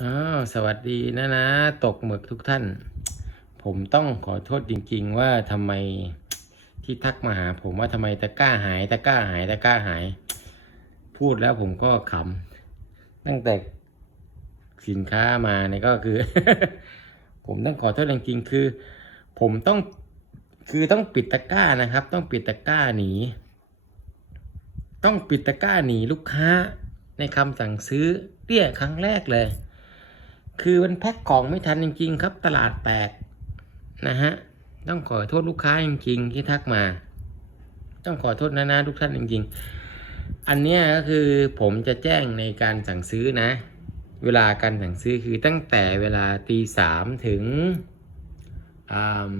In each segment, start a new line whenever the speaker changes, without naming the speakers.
อ้าวสวัสดีนะนะ ตกหมึกทุกท่าน ผมต้องขอโทษจริง ๆ ว่าทำไมที่ทักมาหา ผมว่าทำไมตะกร้าหายตะกร้าหายตะกร้าหาย พูดแล้วผมก็ขำตั้งแต่สินค้ามาเนี่ยก็คือ ผมต้องขอโทษจริงๆคือ ผมต้องคือต้องปิดตะกร้านะครับ ต้องปิดตะกร้าหนี ต้องปิดตะกร้าหนีลูกค้าในคำสั่งซื้อเนี่ยครั้งแรกเลย คือมันแพ็คของไม่ทันจริง ๆ ครับตลาดแตกนะฮะต้องขอโทษลูกค้าจริง ๆ ที่ทักมา ต้องขอโทษนะนะทุกท่านจริง ๆ อันนี้ก็คือผมจะแจ้งในการสั่งซื้อนะ เวลาการสั่งซื้อคือตั้งแต่เวลาตีสามถึงอ่า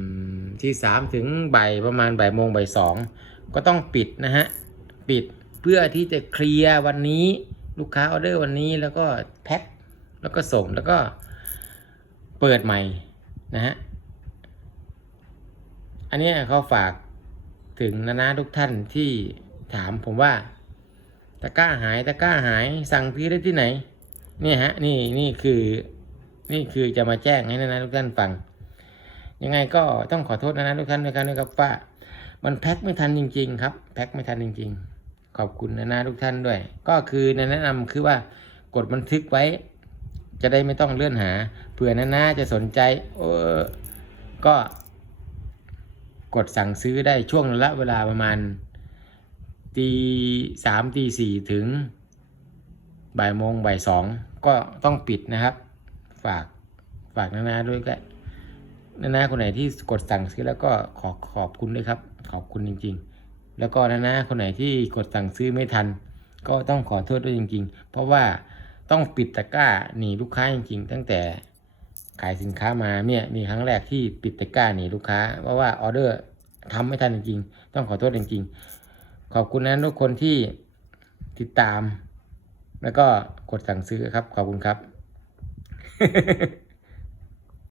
ที่สามถึงบ่ายประมาณบ่ายโมงบ่ายสองก็ต้องปิดนะฮะปิดเพื่อที่จะเคลียร์วันนี้ลูกค้าออเดอร์วันนี้แล้วก็แพ็ค แล้วก็ส่งแล้วก็เปิดใหม่นะฮะ อันนี้เขาฝากถึงนานาทุกท่านที่ถามผมว่าตะกร้าหายตะกร้าหายสั่งซื้อได้ที่ไหนเนี่ยฮะนี่นี่คือนี่คือจะมาแจ้งให้นานาทุกท่านฟัง ยังไงก็ต้องขอโทษนานาทุกท่านด้วยกันนะครับว่ามันแพ็คไม่ทันจริง ๆ ครับแพ็คไม่ทันจริง ๆ ขอบคุณนานาทุกท่านด้วย ก็คือแนะนำคือว่ากดบันทึกไว้ จะได้ไม่ต้องเลื่อนหาเผื่อนานาจะสนใจเออก็ กดสั่งซื้อได้ช่วงละเวลาประมาณตีสามตีสี่ถึงบ่ายโมงบ่ายสองก็ต้องปิดนะครับ ฝากฝากนานาด้วยก็นานาคนไหนที่กดสั่งซื้อแล้วก็ขอขอบคุณด้วยครับ ขอบคุณจริง ๆ แล้วก็นานาคนไหนที่กดสั่งซื้อไม่ทัน ก็ต้องขอโทษด้วยจริง ๆ เพราะว่า ต้องปิดตะกร้าหนีลูกค้าจริง ๆ ตั้งแต่ขายสินค้ามาเนี่ยมีครั้งแรกที่ปิดตะกร้าหนีลูกค้าเพราะว่าออเดอร์ทำไม่ทันจริงๆ ต้องขอโทษจริง ๆ ขอบคุณนะทุกคนที่ติดตาม แล้วก็กดสั่งซื้อครับ ขอบคุณครับ